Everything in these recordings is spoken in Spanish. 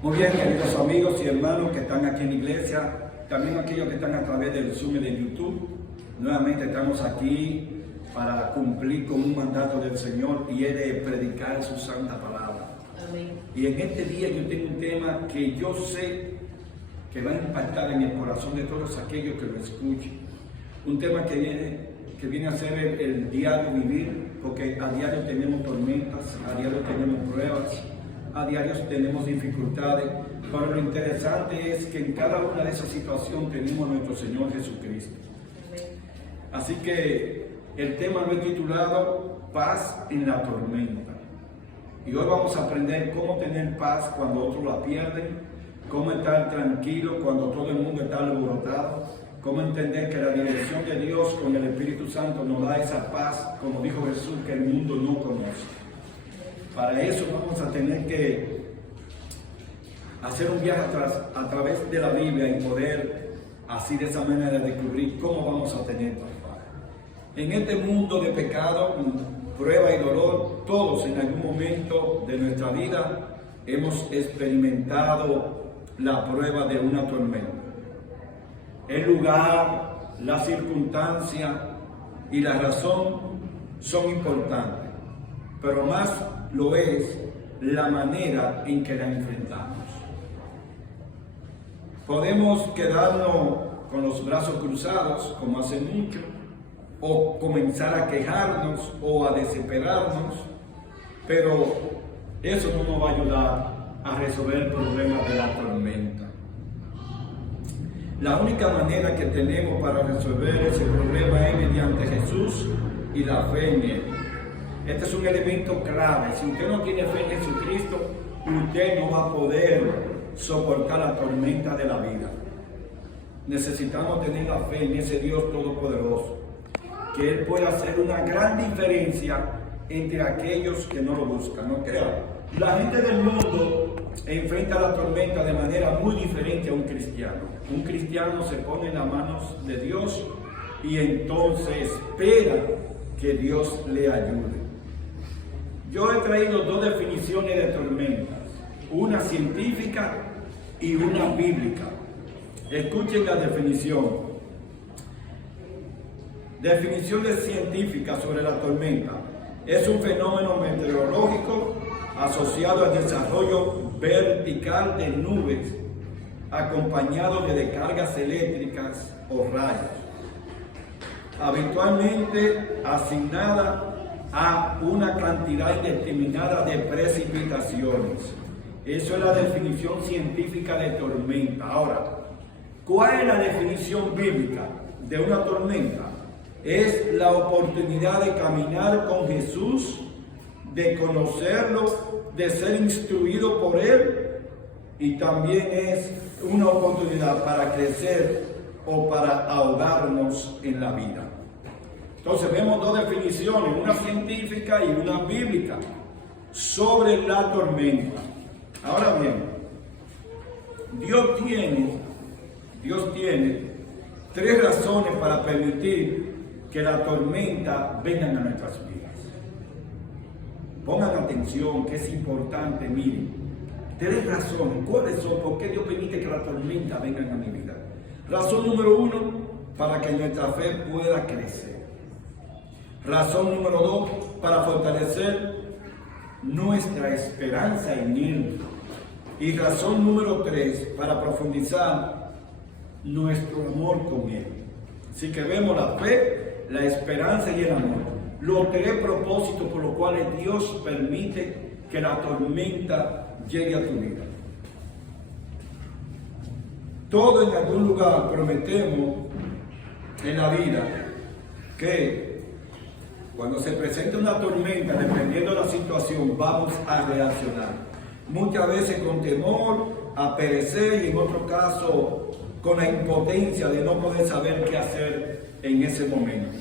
Muy bien, queridos amigos y hermanos que están aquí en la iglesia, también aquellos que están a través del Zoom y de YouTube. Nuevamente estamos aquí para cumplir con un mandato del Señor y es de predicar su santa palabra. Amén. Y en este día yo tengo un tema que yo sé que va a impactar en el corazón de todos aquellos que lo escuchen. Un tema que viene a ser el diario vivir, porque a diario tenemos tormentas, a diario tenemos pruebas, a diario tenemos dificultades, pero lo interesante es que en cada una de esas situaciones tenemos a nuestro Señor Jesucristo. Amén. Así que el tema lo he titulado Paz en la tormenta. Y hoy vamos a aprender cómo tener paz cuando otros la pierden, cómo estar tranquilo cuando todo el mundo está alborotado, cómo entender que la dirección de Dios con el Espíritu Santo nos da esa paz, como dijo Jesús, que el mundo no conoce. Para eso vamos a tener que hacer un viaje a través de la Biblia y poder así de esa manera descubrir cómo vamos a tener paz. En este mundo de pecado, prueba y dolor, todos en algún momento de nuestra vida hemos experimentado la prueba de una tormenta. El lugar, la circunstancia y la razón son importantes, pero más lo es la manera en que la enfrentamos. Podemos quedarnos con los brazos cruzados, como hace mucho, o comenzar a quejarnos o a desesperarnos, pero eso no nos va a ayudar a resolver el problema de la tormenta. La única manera que tenemos para resolver ese problema es mediante Jesús y la fe en Él. Este es un elemento clave. Si usted no tiene fe en Jesucristo, usted no va a poder soportar la tormenta de la vida. Necesitamos tener la fe en ese Dios todopoderoso, que Él puede hacer una gran diferencia entre aquellos que no lo buscan. No crean. La gente del mundo enfrenta la tormenta de manera muy diferente a un cristiano. Un cristiano se pone en las manos de Dios y entonces espera que Dios le ayude. Yo he traído dos definiciones de tormentas, una científica y una bíblica. Escuchen la definición. Definición científica sobre la tormenta. Es un fenómeno meteorológico asociado al desarrollo vertical de nubes, acompañado de descargas eléctricas o rayos, habitualmente asignada a una cantidad indeterminada de precipitaciones. Eso es la definición científica de tormenta. Ahora, ¿cuál es la definición bíblica de una tormenta? Es la oportunidad de caminar con Jesús, de conocerlo, de ser instruido por Él, y también es una oportunidad para crecer o para ahogarnos en la vida. Entonces vemos dos definiciones, una científica y una bíblica, sobre la tormenta. Ahora bien, Dios tiene tres razones para permitir que la tormenta vengan a nuestras vidas. Pongan atención, que es importante, miren. Tres razones. ¿Cuáles son? ¿Por qué Dios permite que la tormenta venga a mi vida? Razón número uno, para que nuestra fe pueda crecer. Razón número dos, para fortalecer nuestra esperanza en Él. Y razón número tres, para profundizar nuestro amor con Él. Así que vemos la fe, la esperanza y el amor. Los tres propósitos por los cuales Dios permite que la tormenta llegue a tu vida. Todo en algún lugar prometemos en la vida que cuando se presenta una tormenta, dependiendo de la situación, vamos a reaccionar. Muchas veces con temor a perecer y en otro caso con la impotencia de no poder saber qué hacer en ese momento.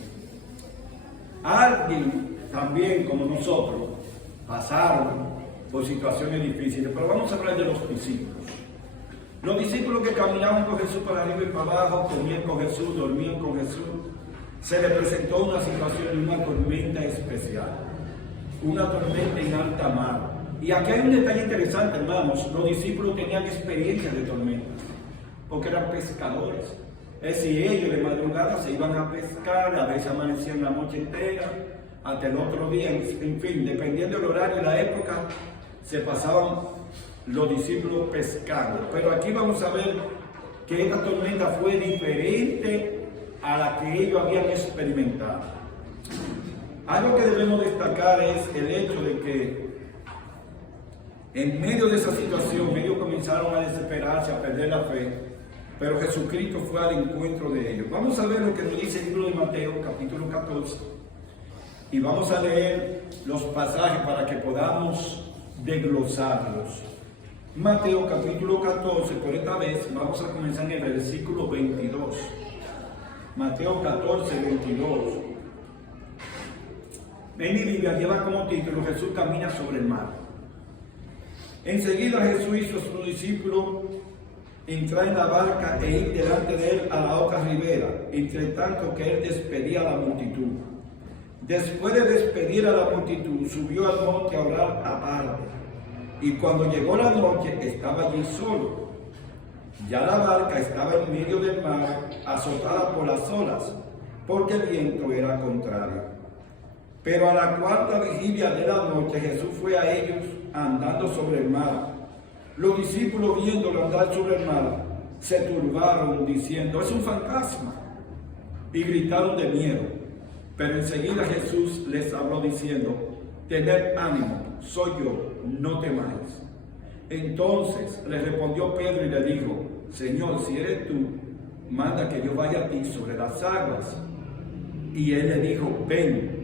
Alguien también como nosotros pasaron por situaciones difíciles, pero vamos a hablar de los discípulos. Los discípulos que caminaban con Jesús para arriba y para abajo, comían con Jesús, dormían con Jesús, se les presentó una situación de una tormenta especial, una tormenta en alta mar. Y aquí hay un detalle interesante, hermanos. Los discípulos tenían experiencia de tormentas, porque eran pescadores. Es decir, ellos de madrugada se iban a pescar, a veces amanecían la noche entera, hasta el otro día, en fin, dependiendo del horario y la época, se pasaban los discípulos pescando. Pero aquí vamos a ver que esta tormenta fue diferente a la que ellos habían experimentado. Algo que debemos destacar es el hecho de que en medio de esa situación ellos comenzaron a desesperarse, a perder la fe, pero Jesucristo fue al encuentro de ellos. Vamos a ver lo que nos dice el libro de Mateo, capítulo 14, y vamos a leer los pasajes para que podamos desglosarlos. Mateo capítulo 14, por esta vez vamos a comenzar en el versículo 22. Mateo 14, 22. En mi Biblia lleva como título Jesús camina sobre el mar. Enseguida Jesús hizo a su discípulo entrar en la barca e ir delante de él a la otra ribera, entre tanto que él despedía a la multitud. Después de despedir a la multitud, subió al monte a orar aparte. Y cuando llegó la noche, estaba allí solo. Ya la barca estaba en medio del mar, azotada por las olas, porque el viento era contrario. Pero a la cuarta vigilia de la noche, Jesús fue a ellos andando sobre el mar. Los discípulos, viéndolo andar sobre el mar, se turbaron diciendo: es un fantasma, y gritaron de miedo. Pero enseguida Jesús les habló diciendo: tened ánimo, soy yo, no temáis. Entonces le respondió Pedro y le dijo: Señor, si eres tú, manda que yo vaya a ti sobre las aguas. Y él le dijo: ven.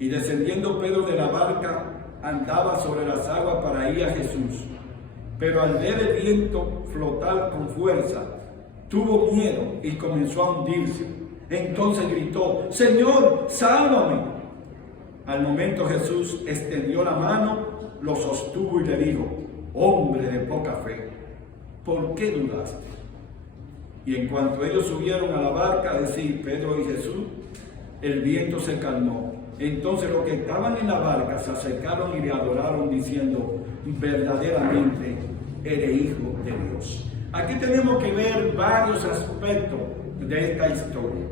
Y descendiendo Pedro de la barca, andaba sobre las aguas para ir a Jesús. Pero al ver el viento flotar con fuerza, tuvo miedo y comenzó a hundirse. Entonces gritó: Señor, sálvame. Al momento Jesús extendió la mano, lo sostuvo y le dijo: hombre de poca fe, ¿por qué dudaste? Y en cuanto ellos subieron a la barca, es decir, Pedro y Jesús, el viento se calmó. Entonces los que estaban en la barca se acercaron y le adoraron diciendo: verdaderamente eres hijo de Dios. Aquí tenemos que ver varios aspectos de esta historia.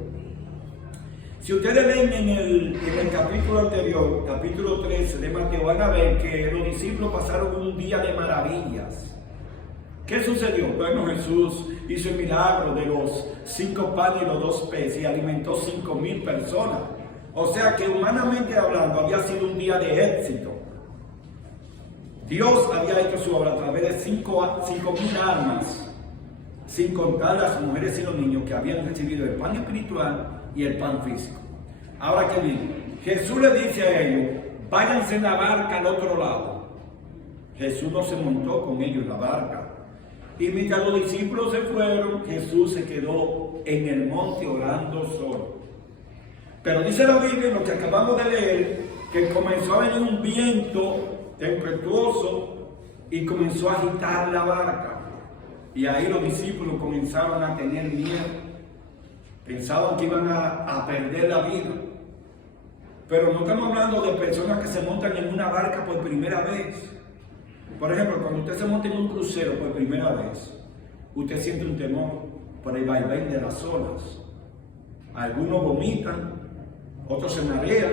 Si ustedes leen en el capítulo anterior, capítulo 13 de Mateo, van a ver que los discípulos pasaron un día de maravillas. ¿Qué sucedió? Bueno, Jesús hizo el milagro de los 5 panes y los 2 peces y alimentó 5,000 personas. O sea que humanamente hablando había sido un día de éxito. Dios había hecho su obra a través de 5,000 almas, sin contar las mujeres y los niños que habían recibido el pan espiritual y el pan físico. Ahora que bien, Jesús le dice a ellos: váyanse en la barca al otro lado. Jesús no se montó con ellos en la barca. Y mientras los discípulos se fueron, Jesús se quedó en el monte orando solo. Pero dice la Biblia, lo que acabamos de leer, que comenzó a venir un viento tempestuoso y comenzó a agitar la barca. Y ahí los discípulos comenzaron a tener miedo. Pensaban que iban a perder la vida. Pero no estamos hablando de personas que se montan en una barca por primera vez. Por ejemplo, cuando usted se monta en un crucero por primera vez, usted siente un temor por el vaivén de las olas. Algunos vomitan, otros se marean,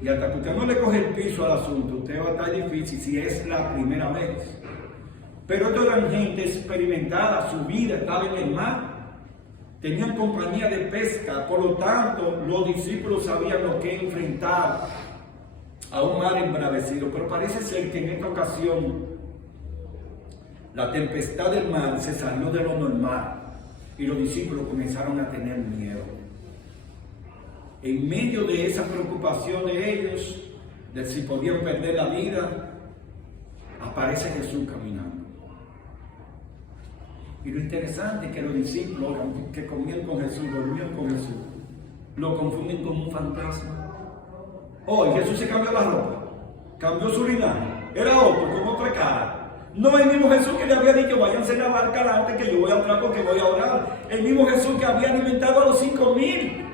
y hasta que usted no le coge el piso al asunto, usted va a estar difícil si es la primera vez. Pero estos eran gente experimentada, su vida estaba en el mar. Tenían compañía de pesca, por lo tanto, los discípulos sabían lo que enfrentar a un mar embravecido. Pero parece ser que en esta ocasión la tempestad del mar se salió de lo normal y los discípulos comenzaron a tener miedo. En medio de esa preocupación de ellos, de si podían perder la vida, aparece Jesús caminando. Y lo interesante es que los discípulos que comían con Jesús, dormían con Jesús, lo confunden con un fantasma. Oh, y Jesús se cambió la ropa, cambió su linaje, era otro, con otra cara. No el mismo Jesús que le había dicho: váyanse en la barca adelante que yo voy atrás porque voy a orar. El mismo Jesús que había alimentado a los 5,000.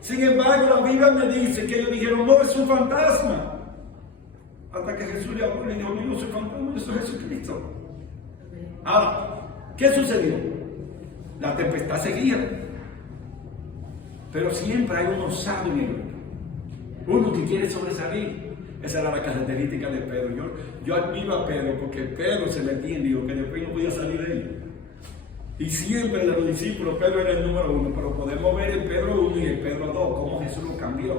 Sin embargo, la Biblia me dice que ellos dijeron: no, es un fantasma. Hasta que Jesús le habló y le dijo, yo no soy fantasma, yo soy Jesucristo. Ahora, ¿qué sucedió? La tempestad seguía. Pero siempre hay un osado en el mundo. Uno que quiere sobresalir. Esa era la característica de Pedro. Yo admiro a Pedro porque Pedro se metía en Dios, que después no podía salir de ahí. Y siempre de los discípulos, Pedro era el número 1, pero podemos ver en Pedro 1 y en Pedro 2 cómo Jesús lo cambió.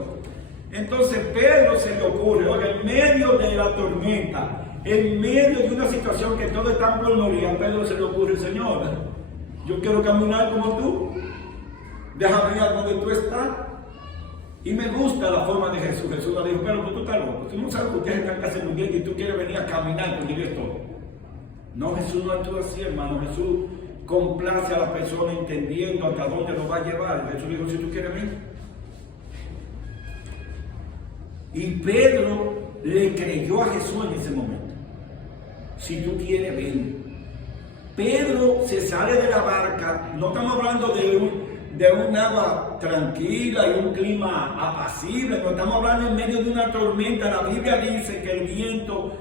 Entonces Pedro se le ocurre, oiga, en medio de la tormenta, en medio de una situación que todos están por morir, a Pedro se le ocurre, Señor, yo quiero caminar como tú, déjame ir a donde tú estás. Y me gusta la forma de Jesús. Jesús le dijo, pero tú estás loco, tú no sabes que ustedes están haciendo bien y tú quieres venir a caminar porque yo estoy. No, Jesús no actúa así, hermano. Jesús complace a la persona entendiendo hasta dónde lo va a llevar. Jesús dijo, si tú quieres venir. Y Pedro le creyó a Jesús en ese momento. Si tú quieres, ven. Pedro se sale de la barca. No estamos hablando de un agua tranquila y un clima apacible. No estamos hablando en medio de una tormenta. La Biblia dice que el viento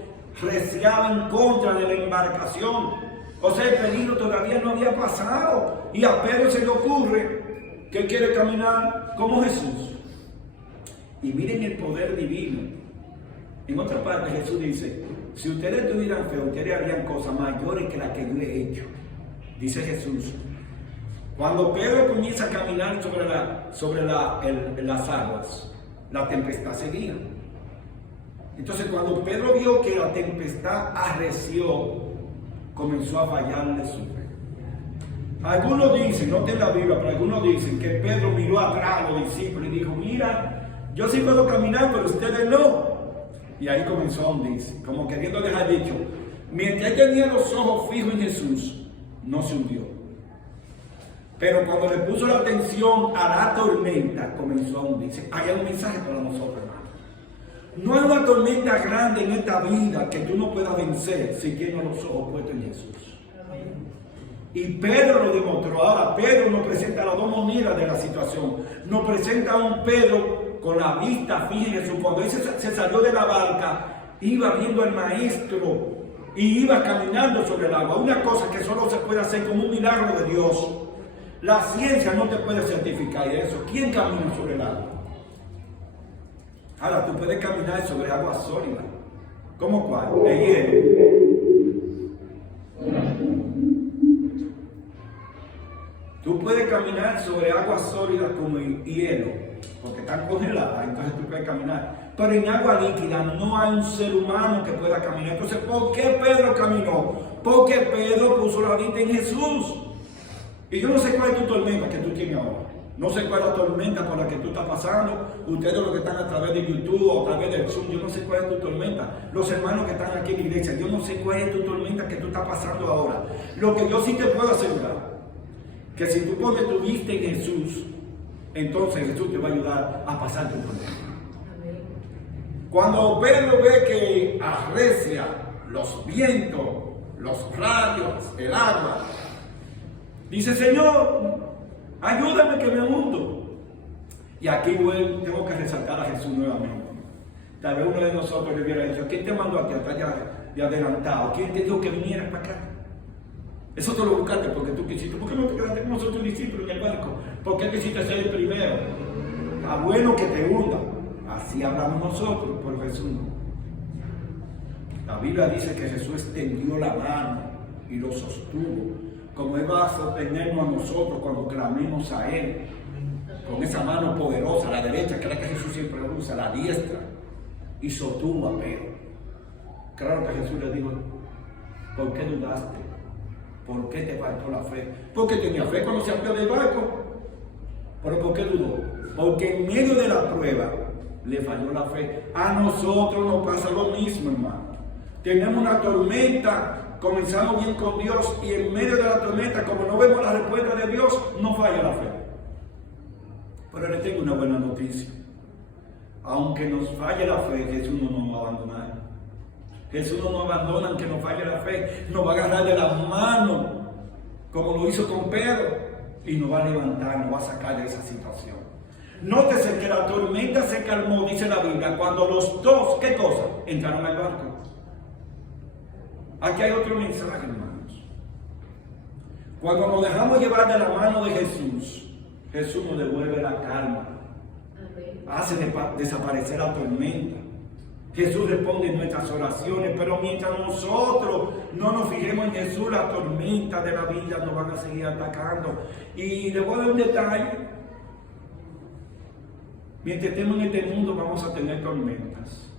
reciaba en contra de la embarcación. O sea, el peligro todavía no había pasado. Y a Pedro se le ocurre que quiere caminar como Jesús. Y miren el poder divino. En otra parte Jesús dice, si ustedes tuvieran fe, ustedes harían cosas mayores que las que yo he hecho. Dice Jesús. Cuando Pedro comienza a caminar sobre las aguas, la tempestad seguía. Entonces cuando Pedro vio que la tempestad arreció, comenzó a fallarle su fe. Algunos dicen, no en la Biblia, pero algunos dicen que Pedro miró atrás a los discípulos y dijo, mira, yo sí puedo caminar, pero ustedes no. Y ahí comenzó a hundirse, como queriendo dejar dicho, mientras él tenía los ojos fijos en Jesús, no se hundió. Pero cuando le puso la atención a la tormenta, comenzó a hundirse. Hay un mensaje para nosotros, hermano. No hay una tormenta grande en esta vida que tú no puedas vencer si tienes los ojos puestos en Jesús. Y Pedro lo demostró. Ahora Pedro nos presenta las dos maneras de la situación. Nos presenta a un Pedro con la vista fija en Jesús. Cuando él se salió de la barca, iba viendo al maestro y iba caminando sobre el agua. Una cosa que solo se puede hacer como un milagro de Dios. La ciencia no te puede certificar eso. ¿Quién camina sobre el agua? Ahora, tú puedes caminar sobre agua sólida. ¿Cómo cuál? De hielo. Tú puedes caminar sobre agua sólida como hielo, porque están congeladas, entonces tú puedes caminar. Pero en agua líquida no hay un ser humano que pueda caminar. Entonces, ¿por qué Pedro caminó? Porque Pedro puso la vista en Jesús. Y yo no sé cuál es tu tormenta que tú tienes ahora. No sé cuál es la tormenta por la que tú estás pasando. Ustedes los que están a través de YouTube o a través del Zoom, yo no sé cuál es tu tormenta. Los hermanos que están aquí en la iglesia, yo no sé cuál es tu tormenta que tú estás pasando ahora. Lo que yo sí te puedo asegurar, que si tú pones tu vista en Jesús, entonces Jesús te va a ayudar a pasar tu tormenta. Cuando Pedro ve que arrecia los vientos, los rayos, el agua, dice, Señor, ayúdame que me hundo. Y aquí tengo que resaltar a Jesús nuevamente. Tal vez uno de nosotros le hubiera dicho, ¿quién te mandó aquí hasta allá de adelantado? ¿Quién te dijo que vinieras para acá? Eso te lo buscaste porque tú quisiste. ¿Por qué no te quedaste con nosotros discípulos en el barco? ¿Por qué quisiste ser el primero? Está bueno que te hunda. Así hablamos nosotros, pero Jesús no. La Biblia dice que Jesús extendió la mano y lo sostuvo. Como Él va a sostenernos a nosotros cuando clamemos a Él. Con esa mano poderosa, la derecha, que es la que Jesús siempre usa, la diestra. Y sostuvo a Pedro. Claro que Jesús le dijo, ¿por qué dudaste? ¿Por qué te faltó la fe? Porque tenía fe cuando se abrió del barco. ¿Pero por qué dudó? Porque en medio de la prueba le falló la fe. A nosotros nos pasa lo mismo, hermano. Tenemos una tormenta, comenzamos bien con Dios y en medio de la tormenta, como no vemos la respuesta de Dios, nos falla la fe. Pero les tengo una buena noticia. Aunque nos falle la fe, Jesús no nos va a abandonar. Jesús no nos abandona aunque nos falle la fe. Nos va a agarrar de la mano, como lo hizo con Pedro, y nos va a levantar, nos va a sacar de esa situación. Nótese que la tormenta se calmó, dice la Biblia, cuando los dos, ¿qué cosa? Entraron al barco. Aquí hay otro mensaje, hermanos. Cuando nos dejamos llevar de la mano de Jesús, Jesús nos devuelve la calma. Hace desaparecer la tormenta. Jesús responde en nuestras oraciones, pero mientras nosotros no nos fijemos en Jesús, las tormentas de la vida nos van a seguir atacando. Y les voy a dar un detalle. Mientras estemos en este mundo vamos a tener tormentas.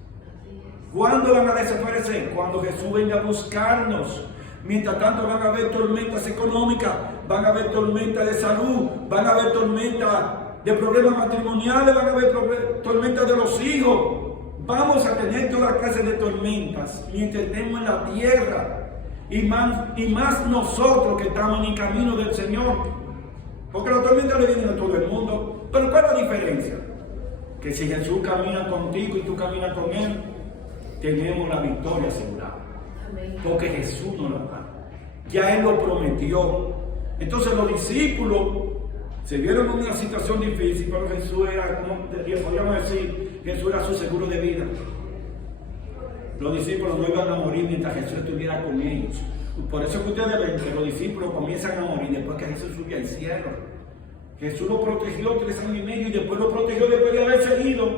¿Cuándo van a desaparecer? Cuando Jesús venga a buscarnos. Mientras tanto van a haber tormentas económicas, van a haber tormentas de salud, van a haber tormentas de problemas matrimoniales, van a haber tormentas de los hijos. Vamos a tener toda clase de tormentas mientras estemos en la tierra. Y más nosotros que estamos en el camino del Señor. Porque las tormentas le vienen a todo el mundo. Pero ¿cuál es la diferencia? Que si Jesús camina contigo y tú caminas con Él, tenemos la victoria asegurada. Porque Jesús nos la da. Ya Él lo prometió. Entonces los discípulos se vieron en una situación difícil, pero Jesús era, como podríamos decir, Jesús era su seguro de vida. Los discípulos no iban a morir mientras Jesús estuviera con ellos. Por eso que ustedes ven que los discípulos comienzan a morir después que Jesús subió al cielo. Jesús lo protegió 3 años y medio y después lo protegió después de haberse ido.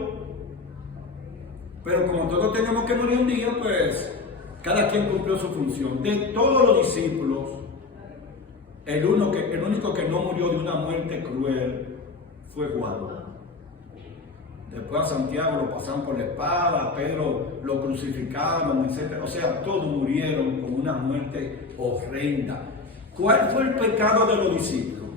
Pero como todos tenemos que morir un día, pues cada quien cumplió su función. De todos los discípulos, el único que no murió de una muerte cruel fue Juan. Después a Santiago lo pasaron por la espada, a Pedro lo crucificaron, etc. O sea, todos murieron con una muerte horrenda. ¿Cuál fue el pecado de los discípulos?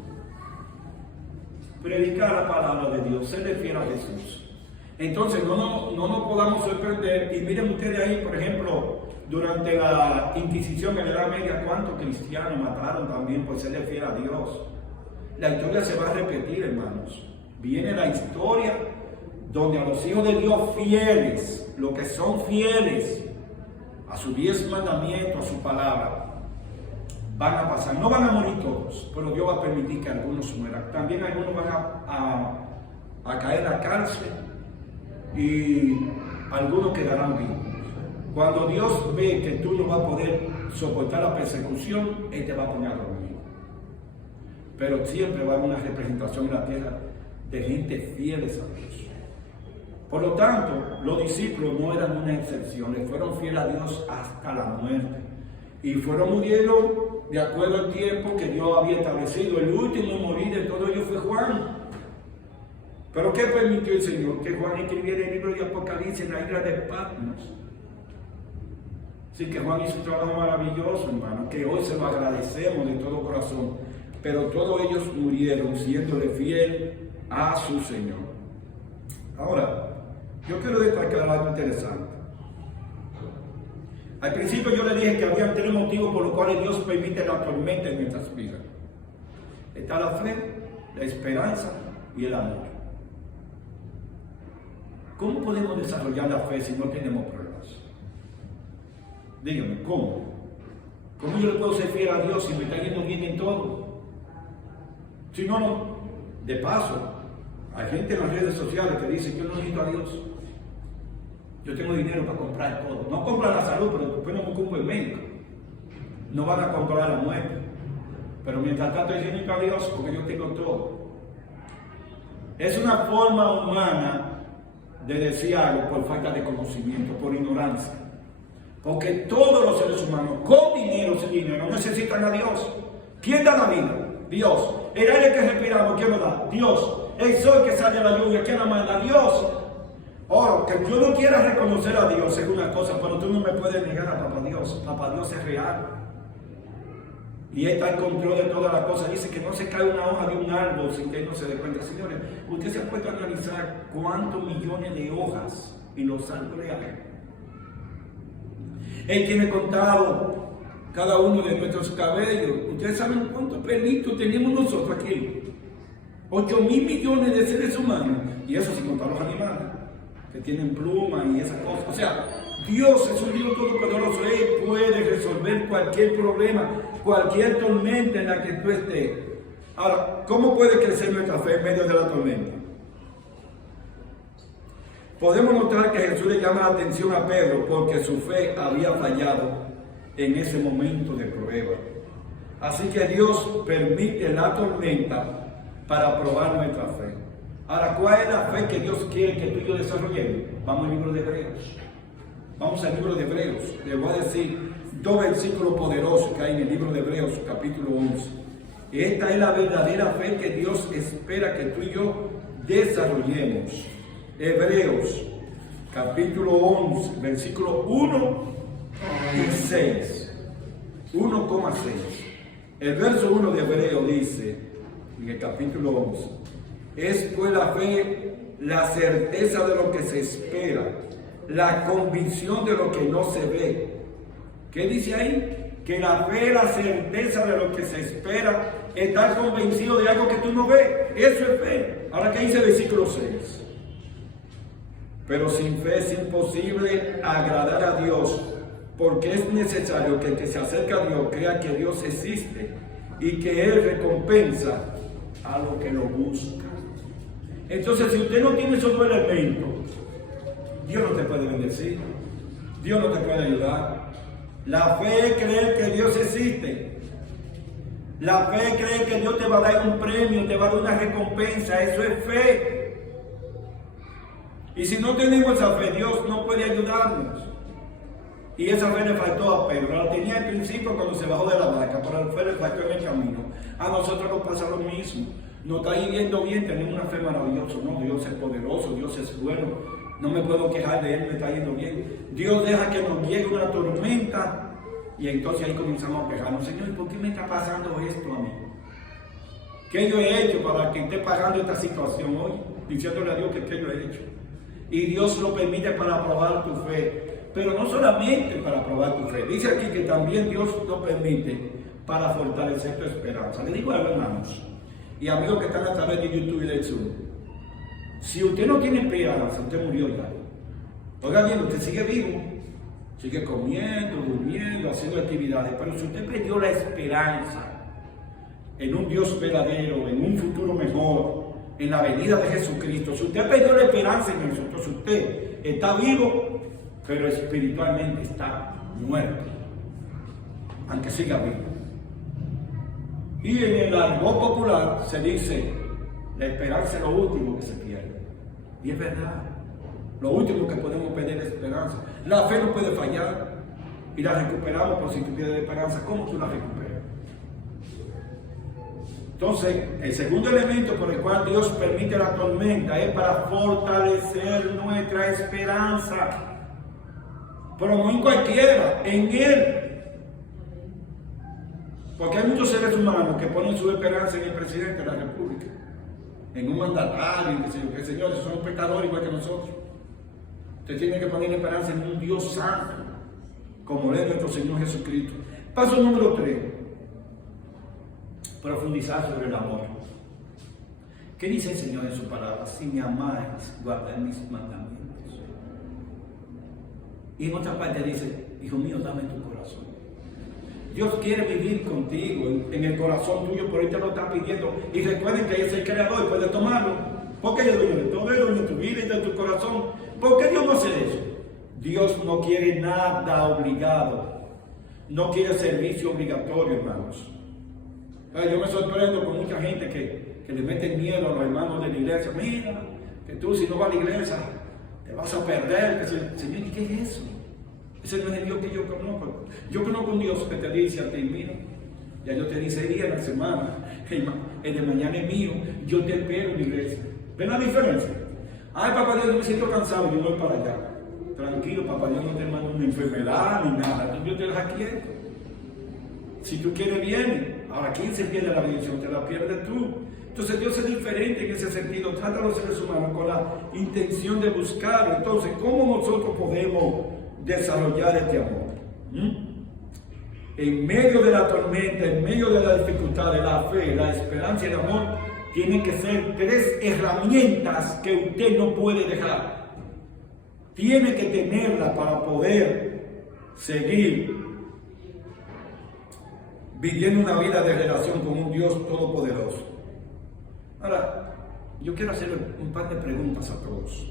Predicar la palabra de Dios, serle fiel a Jesús. Entonces no nos podamos sorprender. Y miren ustedes ahí, por ejemplo, durante la Inquisición en la Edad Media, ¿cuántos cristianos mataron también por serle fiel a Dios? La historia se va a repetir, hermanos. Viene la historia donde a los hijos de Dios fieles, los que son fieles a sus 10 mandamientos, a su palabra, van a pasar. No van a morir todos, pero Dios va a permitir que algunos mueran. También algunos van a caer en la cárcel y algunos quedarán vivos. Cuando Dios ve que tú no vas a poder soportar la persecución, Él te va a poner a dormir. Pero siempre va a haber una representación en la tierra de gente fieles a Dios. Por lo tanto, los discípulos no eran una excepción, le fueron fieles a Dios hasta la muerte. Y murieron de acuerdo al tiempo que Dios había establecido. El último en morir de todo ello fue Juan. ¿Pero qué permitió el Señor? Que Juan escribiera el libro de Apocalipsis en la isla de Patmos. Así que Juan hizo un trabajo maravilloso, hermano, que hoy se lo agradecemos de todo corazón. Pero todos ellos murieron siéndole fiel a su Señor. Ahora, yo quiero destacar algo interesante. Al principio yo le dije que había 3 motivos por los cuales Dios permite la tormenta en nuestras vidas. Está la fe, la esperanza y el amor. ¿Cómo podemos desarrollar la fe si no tenemos pruebas? Dígame, ¿cómo? ¿Cómo yo le puedo ser fiel a Dios si me está yendo bien en todo? Si no. De paso, hay gente en las redes sociales que dice: yo no necesito a Dios. Yo tengo dinero para comprar todo. No compran la salud, pero después no me ocupo el médico. No van a comprar la muerte. Pero mientras tanto yo necesito a Dios porque yo tengo todo. Es una forma humana de decir algo por falta de conocimiento, por ignorancia. Porque todos los seres humanos, con dinero o sin dinero, necesitan a Dios. ¿Quién da la vida? Dios. El aire que respiramos, ¿quién lo da? Dios. El sol que sale a la lluvia, ¿quién la manda? Dios. Ahora, que yo no quiera reconocer a Dios es una cosa, pero tú no me puedes negar a Papá Dios. Papá Dios es real. Y Él está en control de todas las cosas. Dice que no se cae una hoja de un árbol sin que Él no se dé cuenta. Señores, usted se ha puesto a analizar cuántos millones de hojas en los árboles hay. Él tiene contado cada uno de nuestros cabellos. Ustedes saben cuántos pelitos tenemos nosotros aquí. 8.000 millones de seres humanos. Y eso sin contar los animales, que tienen plumas y esas cosas. O sea, Dios es un Dios todopoderoso. Él puede resolver cualquier problema, cualquier tormenta en la que tú estés. Ahora, ¿cómo puede crecer nuestra fe en medio de la tormenta? Podemos notar que Jesús le llama la atención a Pedro porque su fe había fallado en ese momento de prueba. Así que Dios permite la tormenta para probar nuestra fe. Ahora, ¿cuál es la fe que Dios quiere que tú y yo desarrollemos? Vamos al libro de Hebreos. Vamos al libro de Hebreos. Les voy a decir 2 versículos poderosos que hay en el libro de Hebreos, capítulo 11. Esta es la verdadera fe que Dios espera que tú y yo desarrollemos. Hebreos, capítulo 11, versículo 1 y 6. 1,6. El verso 1 de Hebreo dice, en el capítulo 11, es pues la fe la certeza de lo que se espera, la convicción de lo que no se ve. ¿Qué dice ahí? Que la fe es la certeza de lo que se espera, estar convencido de algo que tú no ves. Eso es fe. Ahora, ¿qué dice el versículo 6? Pero sin fe es imposible agradar a Dios, porque es necesario que el que se acerca a Dios crea que Dios existe y que Él recompensa a lo que lo busca. Entonces, si usted no tiene esos dos elementos, Dios no te puede bendecir, Dios no te puede ayudar. La fe es creer que Dios existe. La fe es creer que Dios te va a dar un premio, te va a dar una recompensa. Eso es fe. Y si no tenemos esa fe, Dios no puede ayudarnos. Y esa fe le faltó a Pedro. La tenía al principio cuando se bajó de la barca, pero la fe le faltó en el camino. A nosotros nos pasa lo mismo. Nos está yendo bien, tenemos una fe maravillosa. No, Dios es poderoso, Dios es bueno. No me puedo quejar de Él, me está yendo bien. Dios deja que nos llegue una tormenta y entonces ahí comenzamos a quejarnos. Señor, ¿por qué me está pasando esto a mí? ¿Qué yo he hecho para que esté pagando esta situación hoy? Diciéndole a Dios que qué yo he hecho. Y Dios lo permite para probar tu fe. Pero no solamente para probar tu fe. Dice aquí que también Dios lo permite para fortalecer tu esperanza. Le digo a los hermanos y amigos que están a través de YouTube y de Zoom. Si usted no tiene esperanza, usted murió ya. Oiga bien, usted sigue vivo. Sigue comiendo, durmiendo, haciendo actividades. Pero si usted perdió la esperanza en un Dios verdadero, en un futuro mejor, en la venida de Jesucristo, si usted perdió la esperanza en eso, entonces usted está vivo, pero espiritualmente está muerto, aunque siga vivo. Y en el argot popular se dice, la esperanza es lo último que se pierde. Y es verdad, lo último que podemos perder es esperanza. La fe no puede fallar y la recuperamos, por si tú pierdes esperanza, ¿cómo tú la recuperas? Entonces, el segundo elemento por el cual Dios permite la tormenta es para fortalecer nuestra esperanza. Pero no en cualquiera, en Él. Porque hay muchos seres humanos que ponen su esperanza en el presidente de la República, en un mandatario, que señores son pecadores igual que nosotros. Usted tiene que poner esperanza en un Dios santo, como es nuestro Señor Jesucristo. Paso número 3. Profundizar sobre el amor. ¿Qué dice el Señor en su palabra? Si me amáis, guardad mis mandamientos. Y en otra parte dice, hijo mío, dame tu corazón. Dios quiere vivir contigo en el corazón tuyo, por ahí te lo está pidiendo. Y recuerden que Él es el creador y puede tomarlo. Porque Él es dueño de todo, Él es dueño de tu vida y de tu corazón. ¿Por qué Dios no hace eso? Dios no quiere nada obligado. No quiere servicio obligatorio, hermanos. Yo me sorprendo con mucha gente que le mete miedo a los hermanos de la iglesia. Mira, que tú si no vas a la iglesia te vas a perder. Señor, ¿y qué es eso? Ese no es el Dios que yo conozco. Yo conozco un Dios que te dice a ti, mira, ya yo te di 6 días a la semana, el de mañana es mío, yo te espero en la iglesia. ¿Ven la diferencia? Ay, papá Dios, yo me siento cansado, yo voy para allá. Tranquilo, papá Dios no te manda una enfermedad ni nada, Dios te deja quieto. Si tú quieres, viene. Ahora, ¿quién se pierde la bendición? Te la pierdes tú. Entonces Dios es diferente en ese sentido. Trata a los seres humanos con la intención de buscarlo. Entonces, ¿cómo nosotros podemos desarrollar este amor? En medio de la tormenta, en medio de la dificultad, de la fe, la esperanza y el amor, tienen que ser 3 herramientas que usted no puede dejar. Tiene que tenerla para poder seguir viviendo una vida de relación con un Dios todopoderoso. Ahora, yo quiero hacerle un par de preguntas a todos.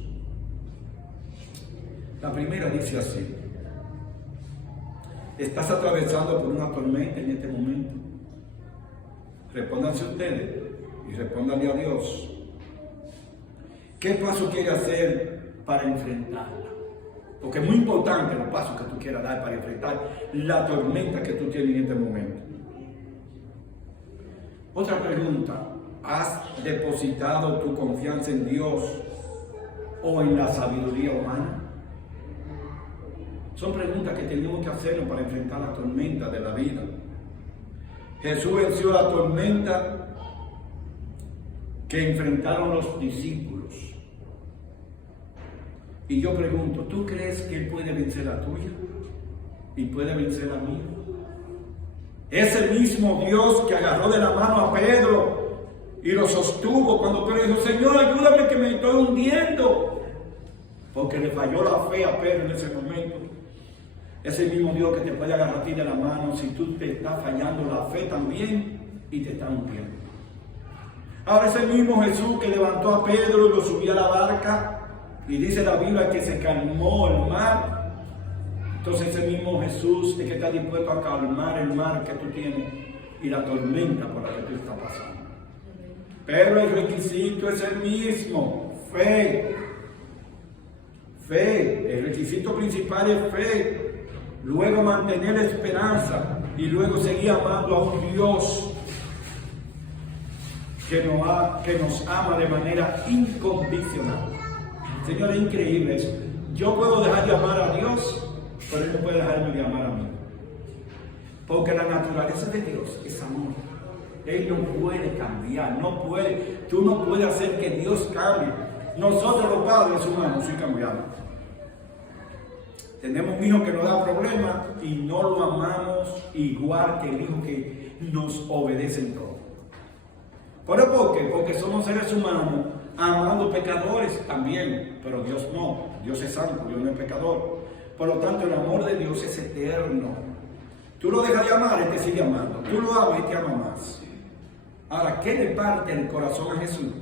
La primera dice así: ¿estás atravesando por una tormenta en este momento? Respóndanse ustedes y respóndanle a Dios. ¿Qué paso quiere hacer para enfrentarla? Porque es muy importante los pasos que tú quieras dar para enfrentar la tormenta que tú tienes en este momento. Otra pregunta: ¿has depositado tu confianza en Dios o en la sabiduría humana? Son preguntas que tenemos que hacernos para enfrentar la tormenta de la vida. Jesús venció la tormenta que enfrentaron los discípulos. Y yo pregunto, ¿tú crees que Él puede vencer la tuya? ¿Y puede vencer la mía? Es el mismo Dios que agarró de la mano a Pedro y lo sostuvo cuando Pedro dijo: Señor, ayúdame que me estoy hundiendo. Porque le falló la fe a Pedro en ese momento. Es el mismo Dios que te puede agarrar a ti de la mano si tú te estás fallando la fe también y te está hundiendo. Ahora es el mismo Jesús que levantó a Pedro y lo subió a la barca, y dice la Biblia que se calmó el mar. Entonces ese mismo Jesús es que está dispuesto a calmar el mar que tú tienes y la tormenta por la que tú estás pasando. Pero el requisito es el mismo: fe. Fe, el requisito principal es fe. Luego mantener la esperanza y luego seguir amando a un Dios que nos ama de manera incondicional. Señor, es increíble eso. Yo puedo dejar de amar a Dios, pero Él no puede dejarme de amar a mí. Porque la naturaleza de Dios es amor. Él no puede cambiar, no puede. Tú no puedes hacer que Dios cambie. Nosotros los padres humanos sí cambiamos. Tenemos un hijo que nos da problemas y no lo amamos igual que el hijo que nos obedece en todo. ¿Por qué? Porque somos seres humanos amando pecadores también, pero Dios no. Dios es santo, Dios no es pecador. Por lo tanto, el amor de Dios es eterno. Tú lo dejas de amar, Él te sigue amando. Tú lo amas y te ama más. Ahora, ¿qué le parte el corazón a Jesús?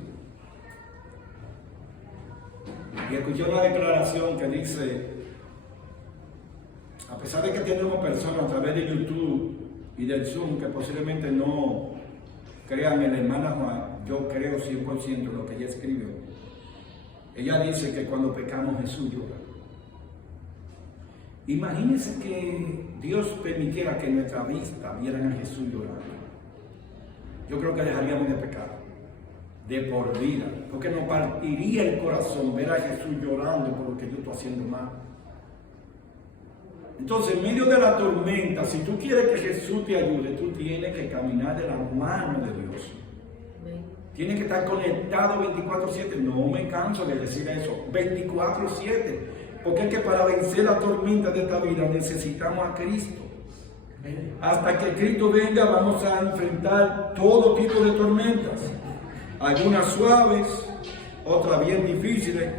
Y escuché una declaración que dice: a pesar de que tenemos personas a través de YouTube y del Zoom que posiblemente no crean en la hermana Juan, yo creo 100% lo que ella escribió. Ella dice que cuando pecamos Jesús llora. Imagínense que Dios permitiera que en nuestra vista vieran a Jesús llorando. Yo creo que dejaríamos de pecar de por vida, porque nos partiría el corazón ver a Jesús llorando por lo que yo estoy haciendo mal. Entonces, en medio de la tormenta, si tú quieres que Jesús te ayude, tú tienes que caminar de la mano de Dios. Tienes que estar conectado 24/7. No me canso de decir eso, 24/7. Porque es que para vencer la tormenta de esta vida necesitamos a Cristo. Hasta que Cristo venga vamos a enfrentar todo tipo de tormentas. Algunas suaves, otras bien difíciles.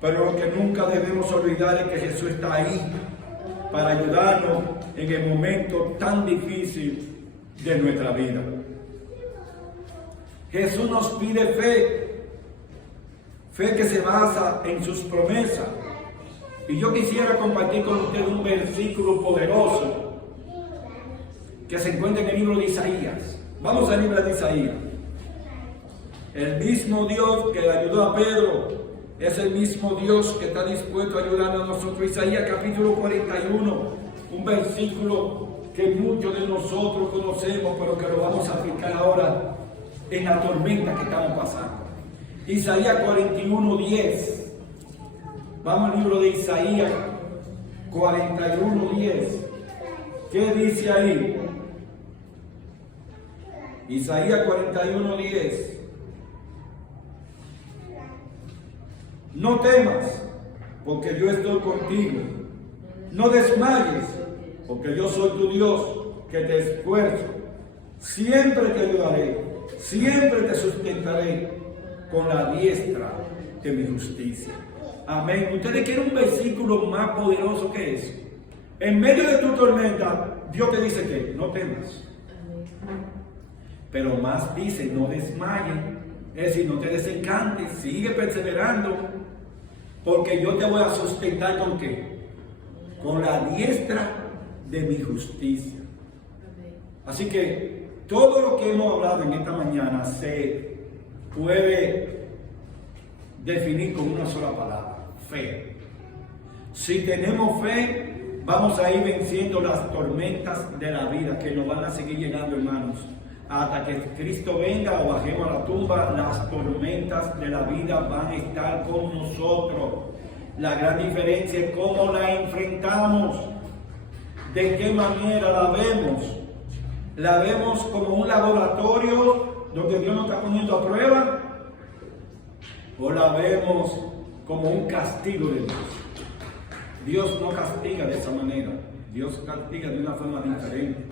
Pero lo que nunca debemos olvidar es que Jesús está ahí para ayudarnos en el momento tan difícil de nuestra vida. Jesús nos pide fe, fe que se basa en sus promesas. Y yo quisiera compartir con ustedes un versículo poderoso que se encuentra en el libro de Isaías. Vamos al libro de Isaías. El mismo Dios que le ayudó a Pedro es el mismo Dios que está dispuesto a ayudarnos a nosotros. Isaías capítulo 41, un versículo que muchos de nosotros conocemos, pero que lo vamos a aplicar ahora en la tormenta que estamos pasando. Isaías 41:10. Vamos al libro de Isaías 41:10. ¿Qué dice ahí? Isaías 41:10. No temas, porque yo estoy contigo. No desmayes, porque yo soy tu Dios, que te esfuerzo. Siempre te ayudaré, siempre te sustentaré con la diestra de mi justicia. Amén. ¿Ustedes quieren un versículo más poderoso que eso? En medio de tu tormenta, Dios te dice que no temas. Pero más dice, no desmayes. Es decir, no te desencantes, sigue perseverando. Porque yo te voy a sustentar ¿con qué? Con la diestra de mi justicia. Así que todo lo que hemos hablado en esta mañana se puede definir con una sola palabra: fe. Si tenemos fe, vamos a ir venciendo las tormentas de la vida que nos van a seguir llegando, hermanos. Hasta que Cristo venga o bajemos a la tumba, las tormentas de la vida van a estar con nosotros. La gran diferencia es cómo la enfrentamos, de qué manera la vemos. La vemos como un laboratorio donde Dios nos está poniendo a prueba, o la vemos como un castigo de Dios. Dios no castiga de esa manera, Dios castiga de una forma diferente.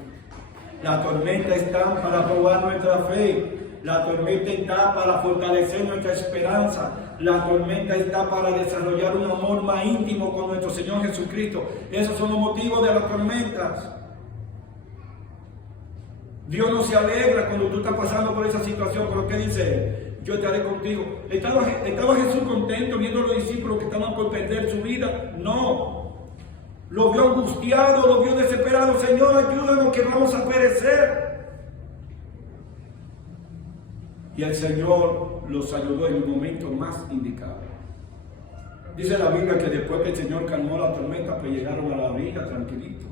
La tormenta está para probar nuestra fe, la tormenta está para fortalecer nuestra esperanza, la tormenta está para desarrollar un amor más íntimo con nuestro Señor Jesucristo. Esos son los motivos de las tormentas. Dios no se alegra cuando tú estás pasando por esa situación, pero ¿qué dice? Yo estaré contigo. ¿Estaba Jesús contento viendo a los discípulos que estaban por perder su vida? No. Lo vio angustiado, lo vio desesperado. Señor, ayúdanos que vamos a perecer. Y el Señor los ayudó en el momento más indicado. Dice la Biblia que después que el Señor calmó la tormenta, pues llegaron a la orilla tranquilito,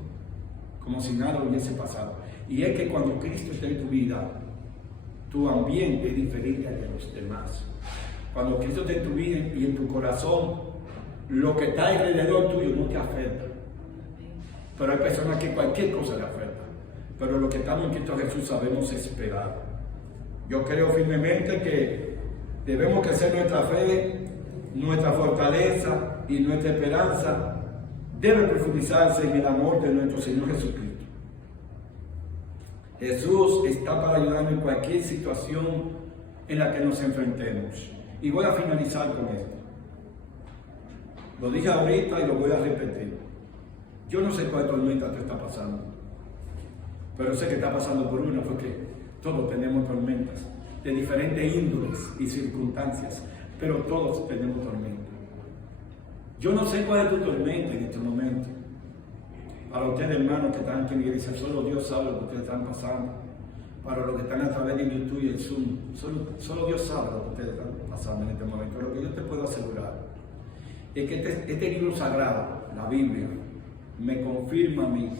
como si nada hubiese pasado. Y es que cuando Cristo está en tu vida, tu ambiente es diferente al de los demás. Cuando Cristo está en tu vida y en tu corazón, lo que está alrededor tuyo no te afecta. Pero hay personas que cualquier cosa le afecta. Pero lo que estamos en Cristo Jesús sabemos esperar. Yo creo firmemente que debemos crecer nuestra fe, nuestra fortaleza y nuestra esperanza debe profundizarse en el amor de nuestro Señor Jesucristo. Jesús está para ayudarnos en cualquier situación en la que nos enfrentemos. Y voy a finalizar con esto. Lo dije ahorita y lo voy a repetir. Yo no sé cuál tormenta te está pasando, pero sé que está pasando por una, porque todos tenemos tormentas de diferentes índoles y circunstancias, pero todos tenemos tormentas. Yo no sé cuál es tu tormenta en este momento. Para ustedes, hermanos, que están aquí en la iglesia, solo Dios sabe lo que ustedes están pasando. Para los que están a través de YouTube y el Zoom, solo Dios sabe lo que ustedes están pasando en este momento. Lo que yo te puedo asegurar es que este libro sagrado, la Biblia, me confirma a mí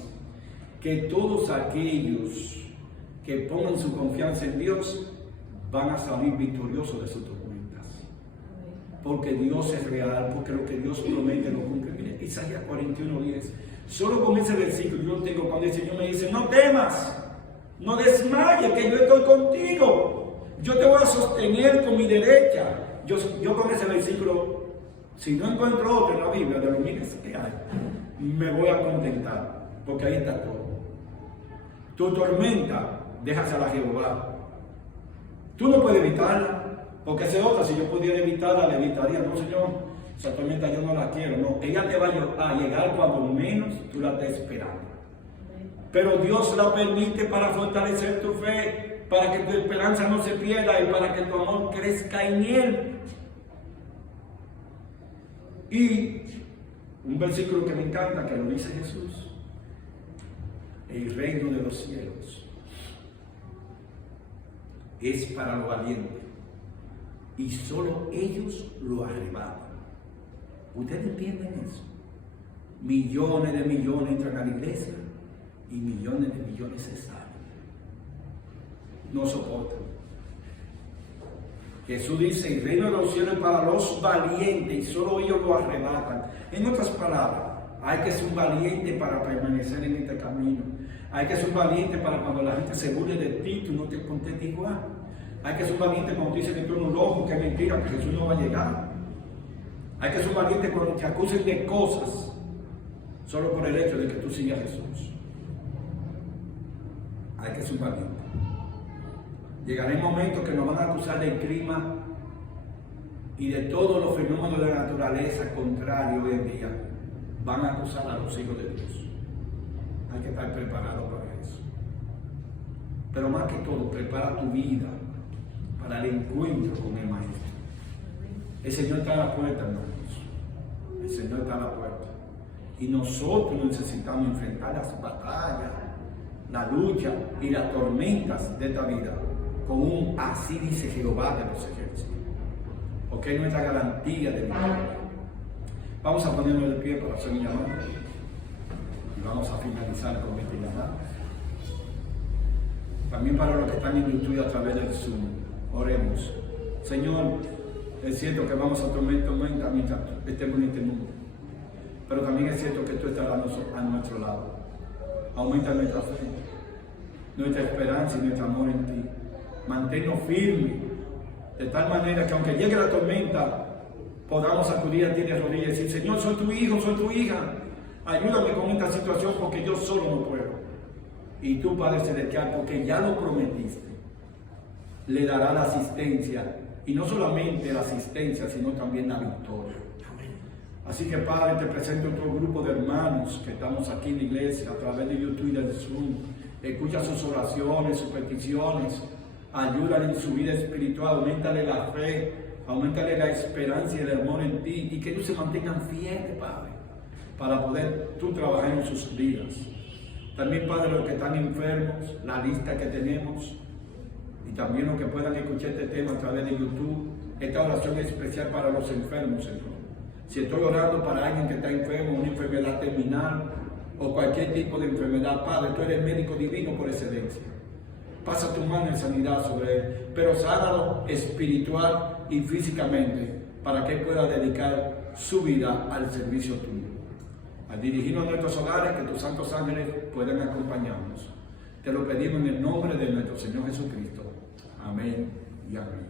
que todos aquellos que pongan su confianza en Dios van a salir victoriosos de sus tormentas. Porque Dios es real, porque lo que Dios promete lo cumple. Mire, Isaías 41:10. Solo con ese versículo yo tengo cuando el Señor me dice: no temas, no desmayes, que yo estoy contigo. Yo te voy a sostener con mi derecha. Yo con ese versículo, si no encuentro otro en la Biblia de los miles que hay, me voy a contentar, porque ahí está todo. Tu tormenta, déjasela a Jehová. Tú no puedes evitarla, porque esa es otra. Si yo pudiera evitarla, la evitaría. No, Señor, esa tormenta yo no la quiero. No, ella te va a llegar cuando menos tú la estés esperando. Pero Dios la permite para fortalecer tu fe, para que tu esperanza no se pierda y para que tu amor crezca en Él. Y un versículo que me encanta, que lo dice Jesús: el reino de los cielos es para los valientes y solo ellos lo arrebatan. ¿Ustedes entienden eso? Millones de millones entran a la iglesia y millones de millones se salen. No soportan. Jesús dice: el reino de los cielos es para los valientes y solo ellos lo arrebatan. En otras palabras, hay que ser un valiente para permanecer en este camino. Hay que ser un valiente para cuando la gente se burle de ti, tú no te contestes igual. Hay que ser un valiente cuando te dicen que tú eres un loco, que es mentira, que Jesús no va a llegar. Hay que ser un valiente cuando te acusen de cosas solo por el hecho de que tú sigas a Jesús. Hay que ser un valiente. Llegará el momento que nos van a acusar del clima y de todos los fenómenos de la naturaleza contrarios hoy en día. Van a acusar a los hijos de Dios. Hay que estar preparado para eso. Pero más que todo, prepara tu vida para el encuentro con el Maestro. El Señor está a la puerta, hermanos. El Señor está a la puerta. Y nosotros necesitamos enfrentar las batallas, la lucha y las tormentas de esta vida con un así dice Jehová de los ejércitos. Porque es nuestra garantía de victoria. Vamos a ponernos de pie para hacer un llamado. Y vamos a finalizar con este llamado. También para los que están en YouTube a través del Zoom, oremos. Señor, es cierto que vamos a tomar tormenta mientras estemos en este mundo. Pero también es cierto que tú estarás a nuestro lado. Aumenta nuestra fe, nuestra esperanza y nuestro amor en ti. Manténnos firmes, de tal manera que aunque llegue la tormenta, podamos acudir a ti de rodillas y decir, Señor, soy tu hijo, soy tu hija. Ayúdame con esta situación porque yo solo no puedo. Y tú, Padre Celestial, porque ya lo prometiste, le dará la asistencia. Y no solamente la asistencia, sino también la victoria. Así que, Padre, te presento otro grupo de hermanos que estamos aquí en la iglesia, a través de YouTube y del Zoom. Escucha sus oraciones, sus peticiones. Ayúdale en su vida espiritual, aumentale la fe, aumentale la esperanza y el amor en ti. Y que ellos se mantengan fieles, Padre, para poder tú trabajar en sus vidas. También, Padre, los que están enfermos, la lista que tenemos. Y también los que puedan escuchar este tema a través de YouTube. Esta oración es especial para los enfermos, Señor. Si estoy orando para alguien que está enfermo, una enfermedad terminal o cualquier tipo de enfermedad, Padre, tú eres médico divino por excelencia. Pasa tu mano en sanidad sobre él, pero sánalo espiritual y físicamente para que él pueda dedicar su vida al servicio tuyo. Al dirigirnos a nuestros hogares, que tus santos ángeles puedan acompañarnos. Te lo pedimos en el nombre de nuestro Señor Jesucristo. Amén y amén.